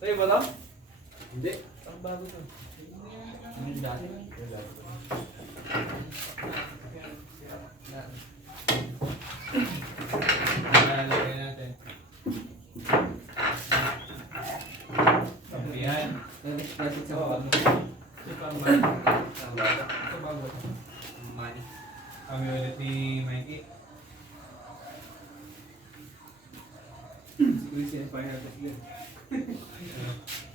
Sa'yo ba lang? Hindi. Ang bago to. Yung dati. Lalagay natin. Kampihan. Nag-express sa bago. Ito pang bago. Ito bago. Money. Kami ulit ni Mikey. Siguro sinipay natin sila.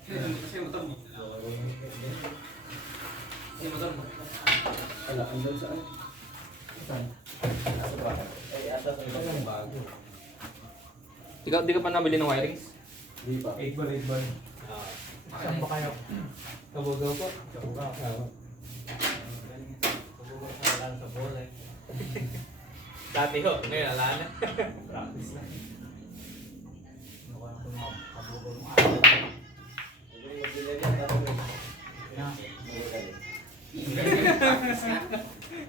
Kasi motor mo. Kasi motor mo. Wala, andun saan? Saan? Ay, ata sa ibang bago. Ikaw, di ka pa nabili ng wirings? Hindi pa. 8 ball, 8 ball. Saan ba kayo? Kabugaw po. Kabugaw. Kabugaw sa lang sa bola eh. Dati ho, ngayon ala na. Practice na. Ano ka na mga kabugaw mo?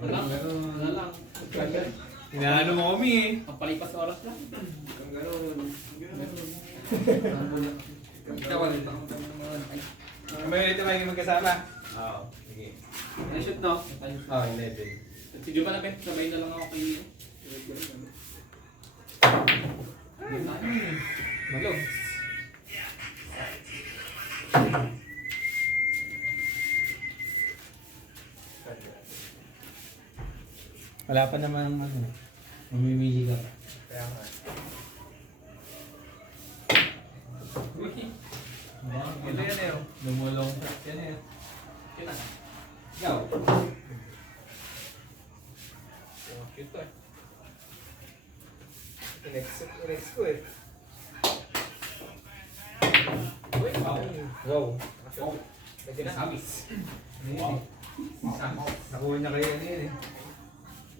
Wala lang. Inaano mo kami eh. Pampalipas oras lang. Kung gano'n. Ikaw, wala pa akong May ulit tayo magkasama. Oo. Sige. Shoot no? Oh, 11. Si Joe pa na, Pep. Sabay na lang ako kay... Malog. Wala pa naman ano. Mamimili ka pa. Kaya nga. Ito yan eh. Lumulong. Yan eh. Kita na. Ikaw. Cute to eh. Next ko eh. Uy, Wow. wow. Wow. Lagyan na. Samis. Wow. Nakuha niya kayo yan eh.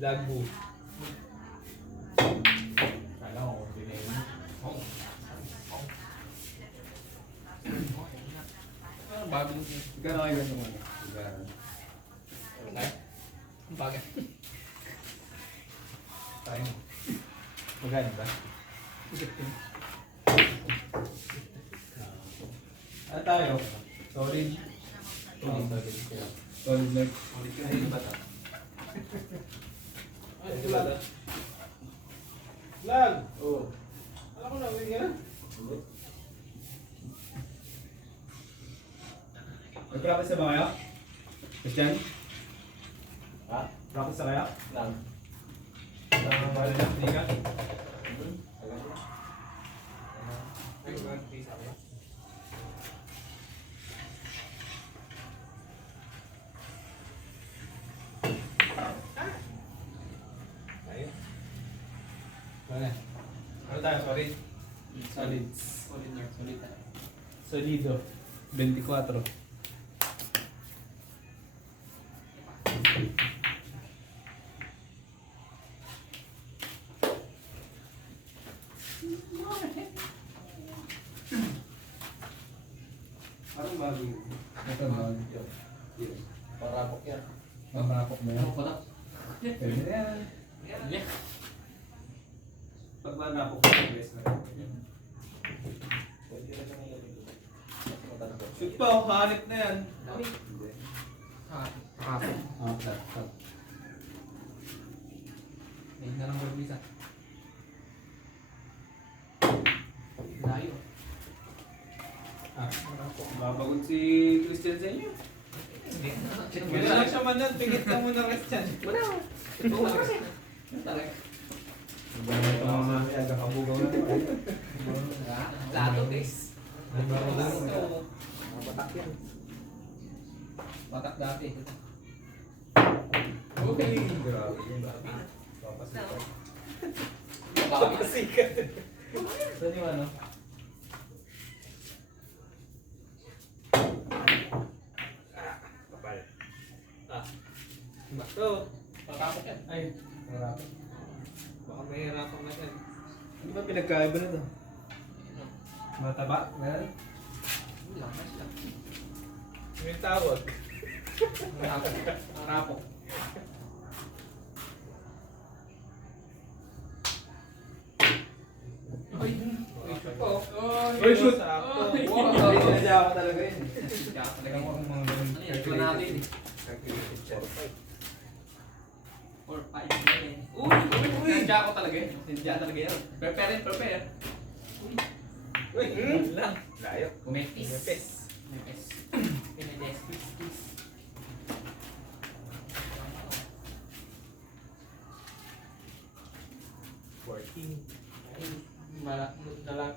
Lagbo. Kala ko kung pinay mo. Bagong... Ikaw na kayo ganito mo. Ay, ang bagay. Tayo mo. Magkano ba? Ano tayo? Solid. Solid leg. Ulit ka na yung bata. Ay, lag. Lag! Oo. Alam ko na, hindi ka na. Nag-practice na ba kayo? Christian? Ha? Practice na kayo? Lang. Bala na, hindi ka? Ay, please ako. Tayo. Wala. Ano tayo? Solid? Solid. Solid na. Solid na. Solido. 24. Parang bago yun. Ito ba? Parapok yan. Mamarapok mo yan. Ano pala? Pwede na yan. Yeah. Pag manapok mo, best na. Pwede na siyang ilagay doon. Shoot pa, hanip na yan. Dami. Kapit. Ah, tap. May na lang mag-visa. Layo. Babagot si Christian sa inyo. Wala lang siya manan, pigit na muna Christian. Wala. Oo kasi. Talaga. Kabugaw na naman. Lato guys. Mabatak yan. Batak dati. Okay. Grabe yun. Papasikat. Papasikat. Saan yung ano? Kapal. Bato. Patapok yan. Ay, marami. Baka mahirapan na yan. Ano ba pinagkaiba na to? Mataba? Meron? Wala na siya. May tawag. Parapok. Ay, shoot po. Uy, shoot! Wow, sinadya ako talaga yun. Talagang ako mga ganun. Ano yan? Ito natin eh. Calculated shot. 4, 5, 7. Uy! Sinadya ako talaga yun. Sinadya talaga yun. Prepare. Uy! Lang. Layo. Kumepis. Kumepis. Kumepis. Kumepis. 14. Malak na butas.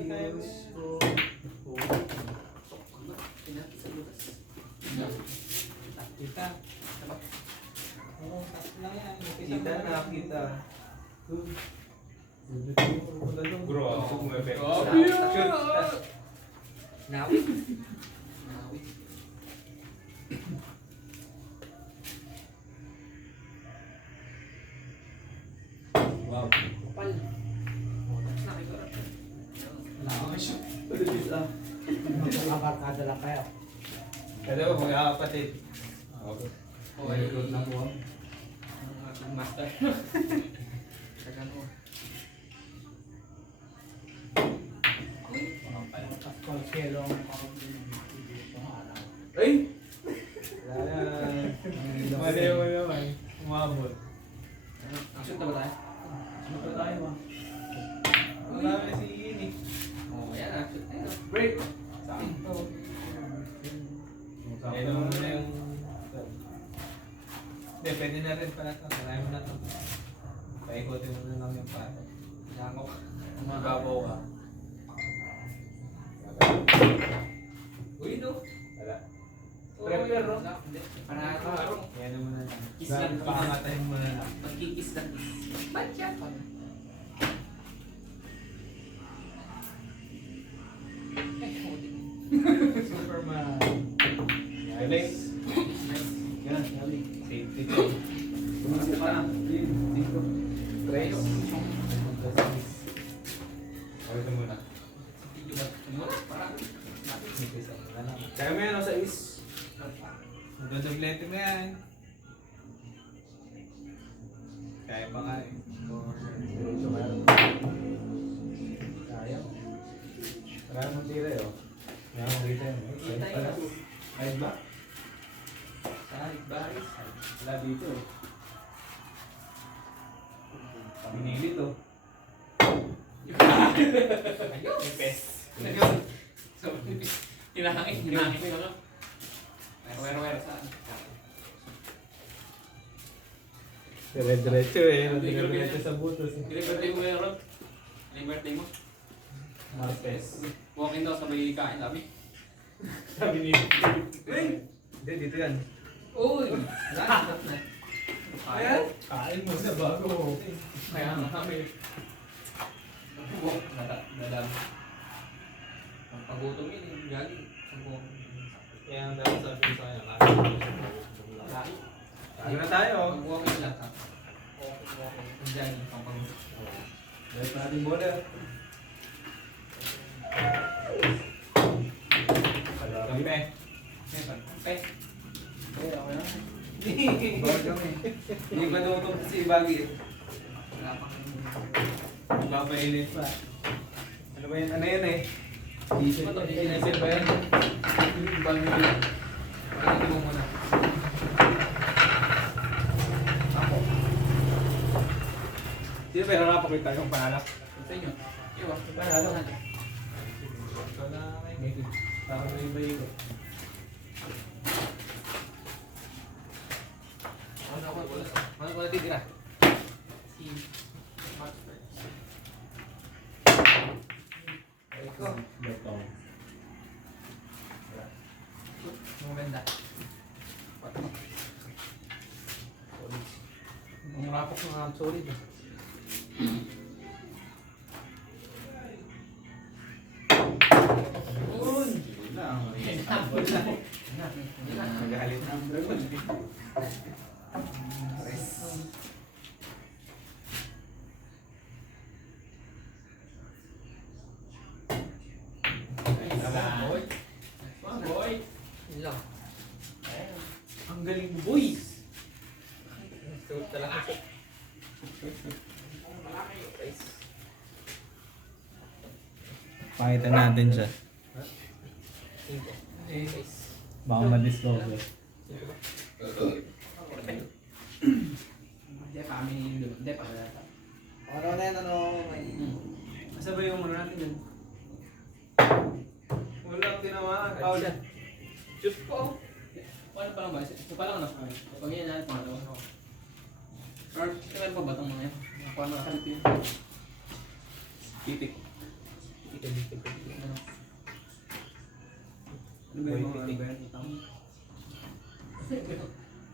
Inaayos ko. Pinati sa butas. Kita. Diba? Oo, tapos lang yan. Kita na kita. Bro, ako kumepis. Grabe Shoot. Nawi. Nawi. Wow. Kapal. Nakikirap. Wala akong shoot. Tulibis ah. Makabarkada lang kayo. Kaya ba mga kapatid? Okay. Good na po. Ang ating master. Tagan mo. Uy. Tapos kilo ang araw. Ay! Wala na. Mali mo naman. Umabot. Action na ba tayo? Ano tayo ah? Wala na si Ini. Oh, yan. Action tayo. Break! Sakto. Ayun naman muna yung... Hindi, pwede na rin pala ito. Marami mo na ito. Paikutin mo na lang yung pato. Yangok. Magabaw ka. Uy, no. Wala. Prepare, no? Hindi. Para Yan naman na lang. Kiss lang. Pakangatahin mo na lang. magkikis lang. Ba't yan? Superman. Galing. Nice. Yan, galing. Safety. Tumasok ka na. Dito. Trace. Ito muna. Video ba? Tumura? Parang. Kaya mo yan o sa is. Dodoblete mo yan. Kaya pa nga eh. Sayang. Marami mong tira eh. Marami mong tira eh. Kita yun. Ay ba? Sahig baris. Wala dito. Pinili to. Ayos. Pes. Ayun. So, hinahangin mo yung ano. Wero saan? Dire-diretso eh. Dire-diretso sa butos. Birthday mo meron. Ano birthday mo? Martes. Walking daw sabay kain sabi. Sabi ni... Hindi, dito yan. Uy! Lahat na. Ayan. Kain mo sa bago. Kaya nga kami. Walk. Nadami. Ang pagutom yun. Galing. Ang buwan. Kaya ang dapat sabi ko sa kanya. Kain mo sa bago. Laki. Kain na tayo. Ang buwan ko lahat. Walking. Ang jogging. Ang pagutom. Dahil pa natin bola. Kape. Kape. Okay, okay na. Bawal kami. Hindi pa daw ito si Baggy. Wala pang... Papainit pa. Ano ba yan? Ano yan eh? Diesel. Ano to? Diesel ba yan? Balik mo yun. Balik mo muna. Ako. Sino ba harap ako tayong panalak? Sa inyo. Iwa. Panalo. natin. Ito na kayo. Parang may bayi ko. Ano ko natitira? Si Mark first. Iko. Betong. Maganda. Ang rapok ng solid. Nagalit na ang dragon. Boy. Boy. Yun lang. Ang galing mo, boy! Suot talaga. Pakita natin siya. 5. Eh, Baka ma-discover. Hindi pa kami hindi pa. Ano na yan, ano? Kasabay yung ano natin yun. Walang tinamaan. Paul. Shoot ko. Paano pa lang ba? Ito pa lang na. Pag yan natin pangalawa. Or, kailan pa ba itong mga yan? Paano nakalit yun? Titik. Ano ba yung mga ano ba yan? Utang?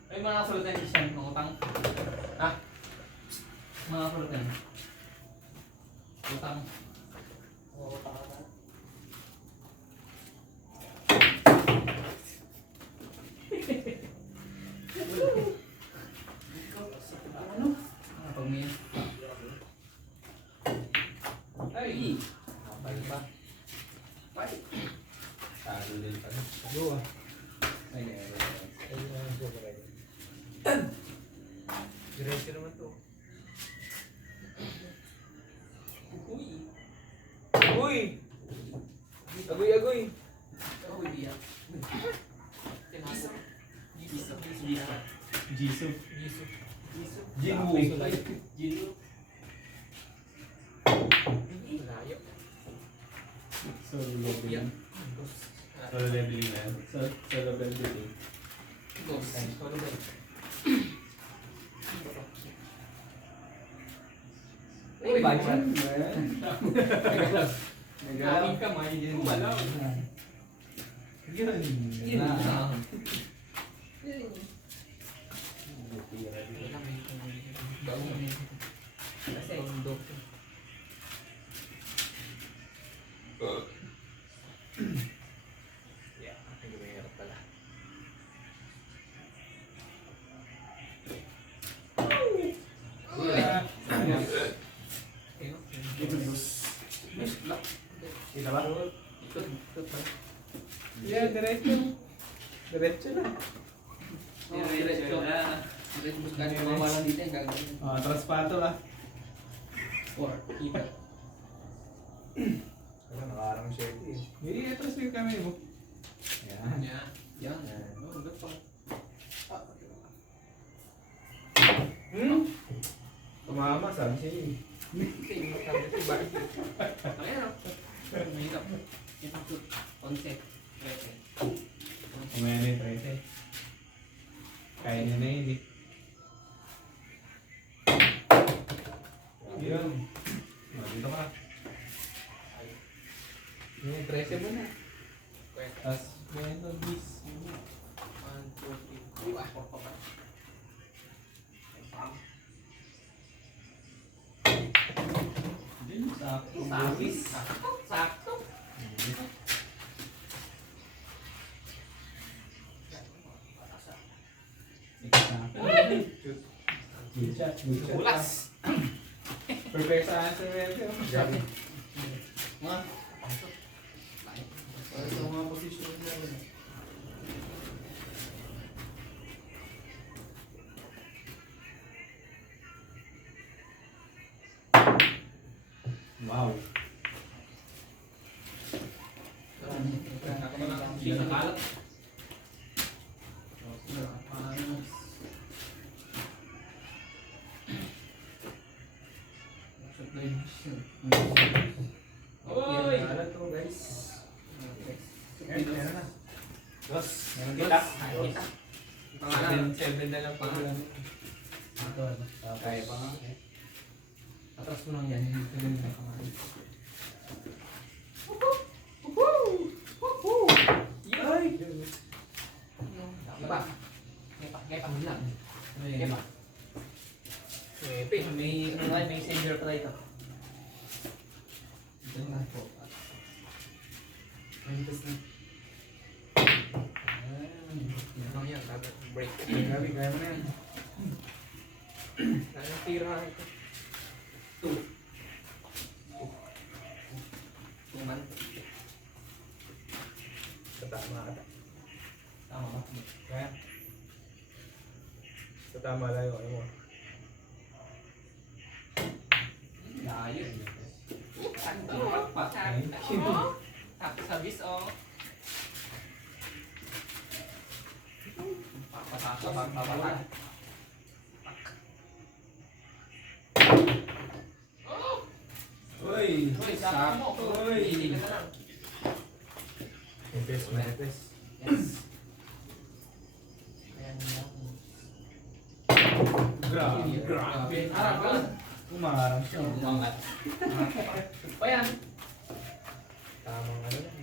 Ay, mga nakasulot na yung Christian ng utang. Ha? Mga nakasulot na yun. Utang. Ano? Pag may... Ay! Kapal pa. Ay! Talo din pa. Ay, Diretso naman to. Uy! Uy! Agoy! Ako hindi yan. Jisoo. Jisoo. Jinwoo. Jisoo. Layo. Solo leveling. Yan. Solo leveling na yan. Solo leveling. Uy, Budget. Kaming kamay din. Wala. Yun. Yun na. Kasi, Yeah, ang gumihirap pala. Kita ba? Yeah, diretso. Diretso na. diretso na. Diretso buskan yung mga walang dito yung gagawin. Transpato lah. Or, kita. Ano, nakaharang siya ito eh. Atras yung kamay mo. Yan. Yan. Yan. Oh, good pa. Tumama, sabi siya eh. Ayan o. Mahirap. Kita ko. Concept. Kumaya na yung 13. Kaya niya na yun eh. Yun. Dito ka. Yung 13 mo na. Tapos, may ito, bis. 1, 2, 3. Uy, ako pa pa. Yun, sakto. Sakto. Sakto. Good shot. Good shot. Ulas. Perfect sa answer review. Grabe. Mga. Para sa mga posisyon namin. Wow. Hindi na nakalat. Oy! Ano to guys? Meron na. Dos. Meron kita. Kita. Pangalan. 7 na lang pangalan. Ito, ano? Kaya pa nga. Atras mo lang yan. Hindi ka ganun na kamay. Ay! Iba. Ngay pa lang. Ngay pa. May sender pala ito. Ito yung po. Ano yan? Dapat break. Grabe, kaya mo na yan. Anong tira ito? Tuman. Sa tama ata. Tama ba? Kaya? Sa tama lang yung ano mo. Layo. Ano pa? Sabis oh. Papatak. Uy! Uy, sakto mo. Uy. Hindi ka na lang. Mepes, mepes. Yes. Ayan mo. Grabe. Harap ka. Umarang siya. Umangat. O yan. Tamang ano lang.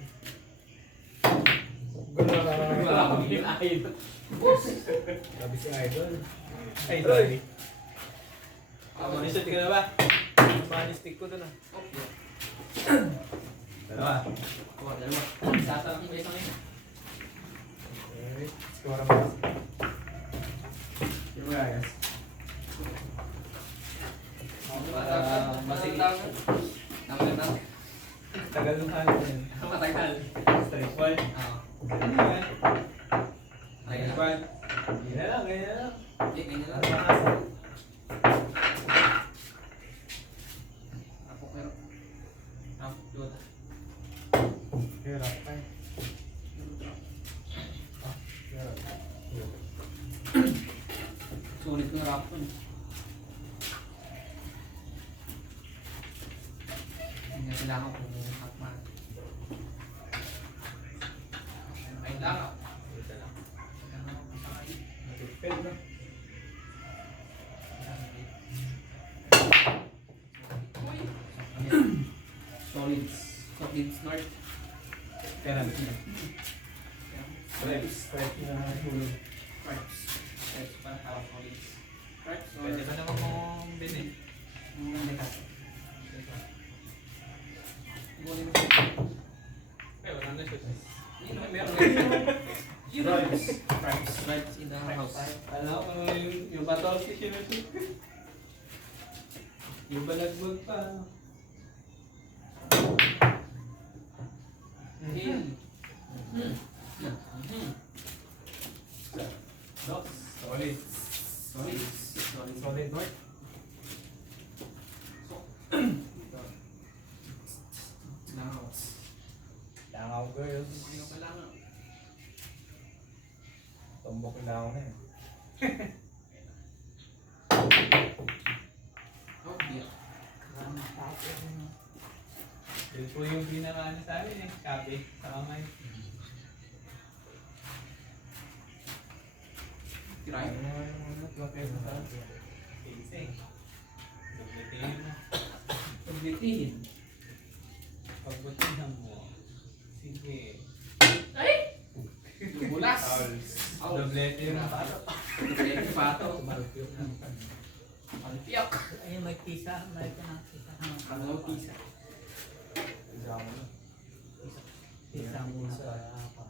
Grabe yung idol. Grabe si Idol. Ay, Uy. sorry. Manisot ka na ba? Manistick ko doon ah. Okay. Dalawa. Oh, dalawa. Sasa lang ba isang yun? Okay. Score ang mas. Yung mga guys. Masintang. Tama. Tagal nung halo yun. Matagal. Straight ball. Oo. Ano yan? Ayun Straight lang. ball. Ganyan lang, ganyan lang. Ganyan lang. Ano ang asa? Apok meron. Apok Dota. Hirap pa eh. Hirap. Sulit ko na rapon. Hindi na kailangan kung hakman. Ayun lang ako. Dito lang. Kailangan ko pasakay. Matipid no? Uy! Solid. Solid snort. Kailan? Stripes. Stripes na hulog. Stripes. Stripes para hawak solid. Stripes or... Pwede pa naman kung binin. Dekas. Igunin mo. Ay, wala na siya. Yun ang meron. Stripes. Stripes. Stripes in the house. Alam mo, yung batol si sinusip ko. Yung balagbog pa. Hill. Dos. Solid. Solid. Solid. Solid north. Now. Langaw girls. Ano kailangan? Tumbok yung langaw na eh. Oh, dear. Yun po yung pinakaano sa amin eh. Kape sa kamay. Try. Easy. Dublitin mo. Pagbitihin. Pagbutihan mo. Sige. Ay! Lumulas. Oh. Dublitin mo. Dublete pato. Malpiyok. Ayun, may tisa. May pinakita. Ano pisa? Exam mo. Tisa muna para apa.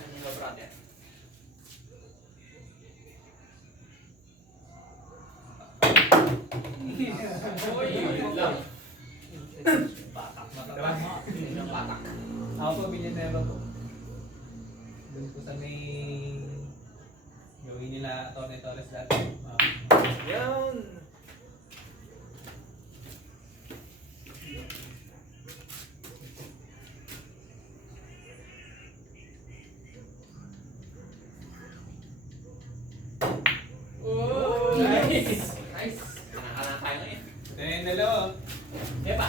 Ano yung brother? Uy! Lang. Batak. Diba? Patak. Ako po, Villanero po. Doon po sa may gawin nila Torne Torres dati. Yan! Oh! Nice! Nice! Nakakala tayo ngayon. Ito yung dalawa. Depa!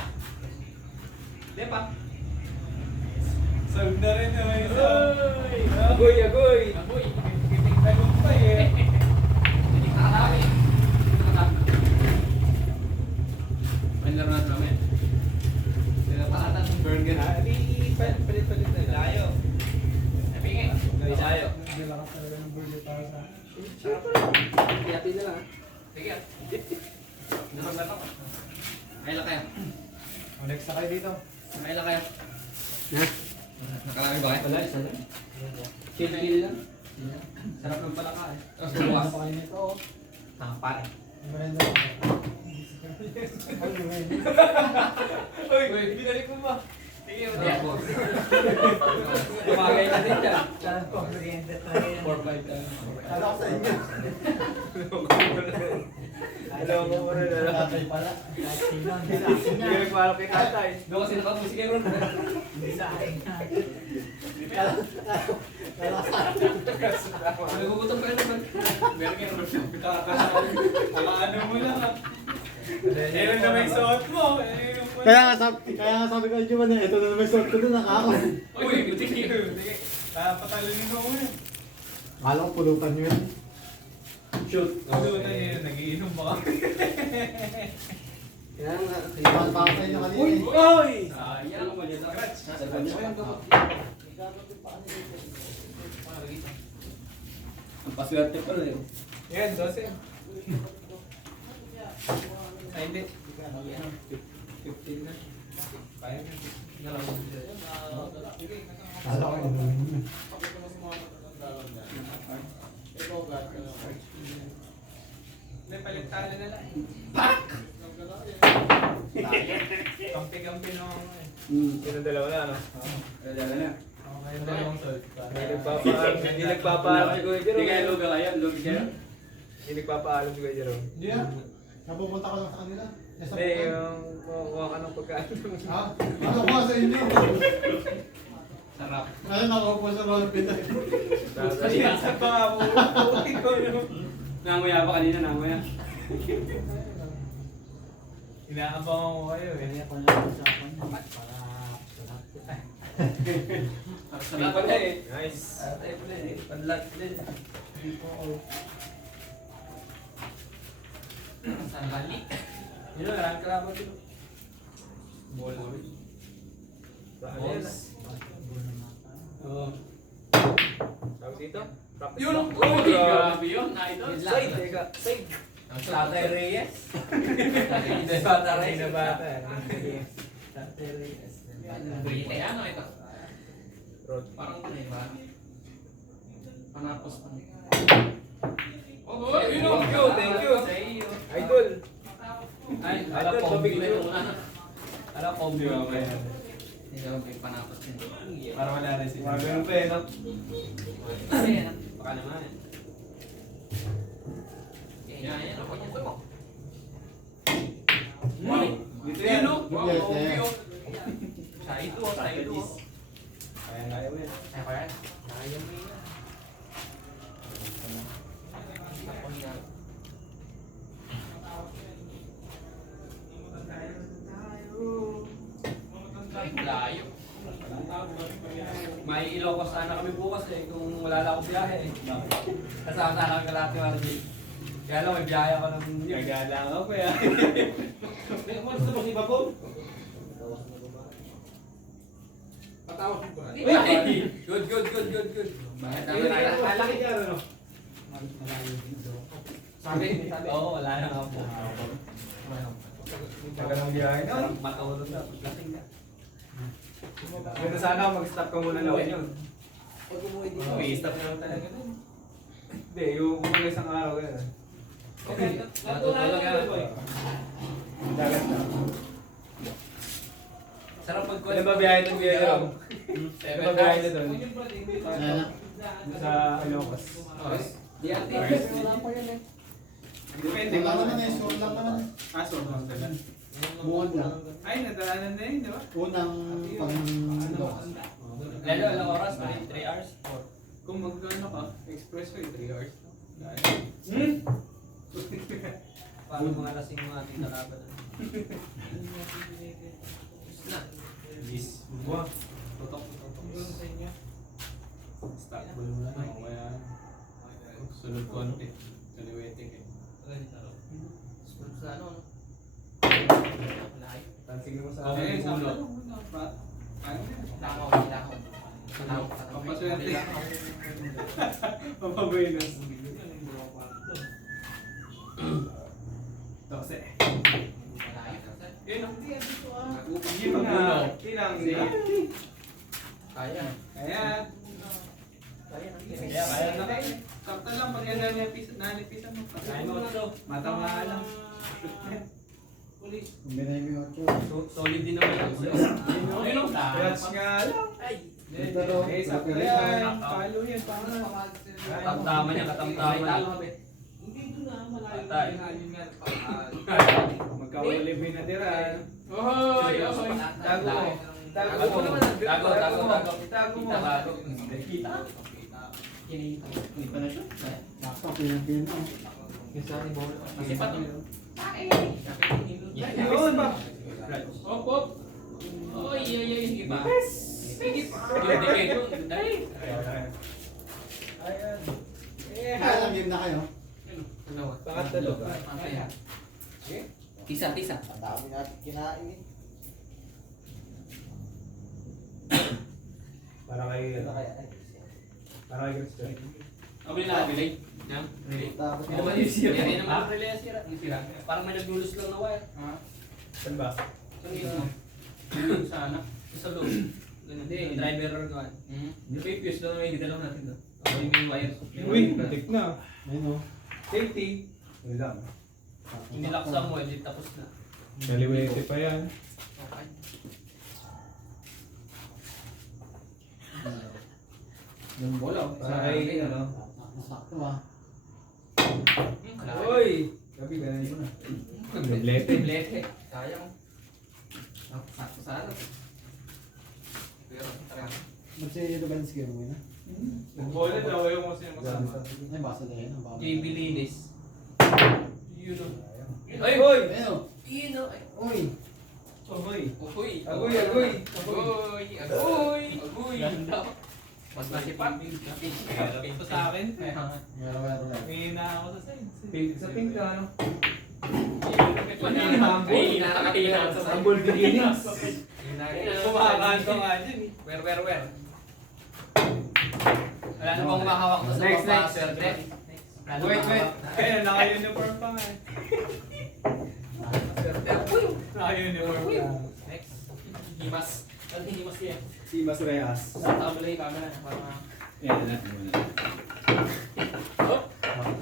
Depa! Solve na rin naman isa. Agoy, agoy! Agoy! Tagumpay eh. Hindi kakarawi. May laro na namin. Pinapakatan ng burger. Di palit-palit na layo. Napingin. Layo. Hindi lakas talaga ng burger para sa akin. Hati-hati na lang. Sige. Naman ba ito? Kailan kayo? O, next na kayo dito. Kailan kayo? Nakalaki ba kayo? Wala, isa lang. Chill lang. Sarap ng palaka eh. Bukas. Ano pa kayo nito? Tangpa eh. Merenda ko. Uy, binalik mo ba? Sige, yeah. Tumagay na din dyan. Kala ko, merienda tayo. 4-5 tayo. Kala ko sa inyo. Alam mo mo rin, alam. Tatay pala. Hindi ka nagpalo kay tatay. Doon kasi nakapusi kayo ron. Hindi sa akin. Nagugutom kayo naman. Meron kayo ron. Ano mo lang ah. Ayun na may suot mo. Kaya nga sabi ko, Juma na, ito na naman short ko doon, nakako. Uy, butik yun. Papatalunin mo mo yun. Akala ko pulutan nyo yun. Shoot. Doon na yun, nagiinom ba kami? Kaya nga. Iwan pa ako sa inyo kanina Uy! eh. Uy! Sayang. Nasa kanya ko yung gamot. Ang paswerte pa rin. Yan, 12. Ay, hindi. 15 na. Kaya na. Akala ko yun. Hindi, palit talo na lang. Kampi-kampi nung ano eh. Pinadalawa na, ano? Dala na. Okay, yung dalawang salt. Hindi nagpapaalam si Kuya Hindi Jerome. kayo luga kayo. Lugi kayo. Hindi nagpapaalam si Kuya Jerome. Hindi ah. Napupunta ko lang sa kanila. Nasa Hindi, pupunta. yung kukuha ka ng pagkain. Ha? Ano ko sa inyo? Sarap. Ngayon nakaupo sa roll pit. Tatay. Sa pa nga po. Ikaw yung... Nanguya pa kanina, nanguya. Inaabangan ko kayo eh. Kaya ko na sa akin. Para Sarap pa eh. Nice. Atay pa din eh. Panlat din. Sandali. Yun lang, maraming kalaban dito. Ball. Balls. Oo. Tawag dito? Practice Yun! lang. Uy! Grabe yun, idol. Side, teka. Side. Tatay Reyes. Hindi bata Reyes. Hindi na bata. Tatay Reyes. Kaya ano ito? Road. Parang ano ba? Panapos pa. Oh, yun o! Thank you, thank you. Sa iyo. Idol. Ay, Idol, alam ko, pabigyo. bigla ito na. Alam ko, Hindi ba kaya? Hindi ako may panapos din. Para wala rin si Mga ganun pa eh, no? Ayan, baka naman. Yan, yan, ako niya to. Dito yan. no? Yes, yes. Sa ito, sa ito. Kaya mo yan. Kaya ko yan. Kaya mo yan. Ako yan. Ay, layo. May Ilocos sana kami bukas eh, kung wala lang akong biyahe eh. Kasama sana kami kalahati Margie. Kaya lang, may biyahe ako ng Nagala ako kuya. Umalis na ba si Babong? Uy! Good, good, good, good, good. Bakit naman tayo? Malaki ka, ano? Sabi, oo, wala na ako. Tagal ng biyahe na. Matulog na, paglasing ka. Pero sana mag-stop ka muna lang yun. May stop na lang talaga dun. Hindi, yung mga isang araw yan. Okay, matutulog ka. Dagat na. Sarap pag-call. Ano ba biyahe ng biyahe lang? Ano ba biyahe na doon? Ayan na. Sa Ilocos. Di ate. Depende Wala ba? naman eh. Short lang naman eh. Aso, lang talaga. Buwan lang. Ay, nadalanan na yun, di ba? Unang pang Lalo, ilang oras? 3 hours? Kung mag-ano ka, expressway, 3 hours. Paano mga lasing mga ating nalaban? Na. Yes. Buwa. Tutok. Start mo lang. O kaya, sunod konti. Kaliwete ka. Sa ano? Layo. Tansig mo sa Okay, sa ulo. ulo. Kaya mo yan. Lakaw, lakaw. Papaswerte. Papabuenos. Tose. Yun ang Yun nga. Tinang. Kaya. Kaya, Kaya na kayo. sakto lang pag nanipisan mo. Kaya mo ito. Matama lang. Binay mo yung Solid din naman yun. Yun o. Clutch nga lang. Pero, Eh, sakto yan. Palo yan. Pangan. Katamtama niya, katamtama niya. Patay. Magkawalib yung natira. Ohoy! Tago mo. Tago mo naman. Tago. Tago mo. Kita. Kinita. Hindi pa na siya. Laptop, pinapin mo. Yung sa ating bola. Kasi pa ito. Yun ba? Op, op. Oy, sige pa. Sige pa. Yun, dahil. Ayan. Kaya lang game na kayo. Dalawa. Pangatlo ba? Ayan. Tisa. Ang dami natin kinain eh. Para kay... Ano kaya? Ay, Para kay Christian. Abili na, abili. Yan. Relay. tapos Hindi naman yung sira. Yan naman ang relay ang sira. Yung sira. Parang may naglulos lang na wire. Ha? Saan ba? Saan yun? Yun sa anak. Sa loob. Hindi, driver ko. Hindi pa yung fuse doon, may gitalaw natin doon. Yung wire. Uy, matik na. Ayun o. Safety. Yun lang. Nilaksa mo, hindi tapos na. Kaliwete pa yan. Okay. Yung bola. Para kay ano. Masakto ah. Uy! Gabi ka na yun ah. Doblete. Blete. Sayang. Sakto sa anak. Pero, tara. Ba't si Ruben's game mo yun? Nagbola daw yung mas yung masama. Ay, basa na yun. Ang baba. JB Linis. Yun o. Ay, hoy! Ayun o. Yun o. Uy. Ahoy! Uy. Agoy, agoy! Agoy. Ganda. Mas nasipat. Ito sa akin. Meron lang. May hina ako sa side. Pink sa pink ka, ano? Nakakahina sa Humble beginnings. Kumakanto nga dyan eh. Where? Wala na bang makahawak mo sa Next, mga next. swerte? Wait. Kaya naka-uniform pa nga eh. Naka-uniform pa. Next. Himas. Ano himas yan? Si Mas Reyes. Sa tabla yung camera. Para Yan na muna.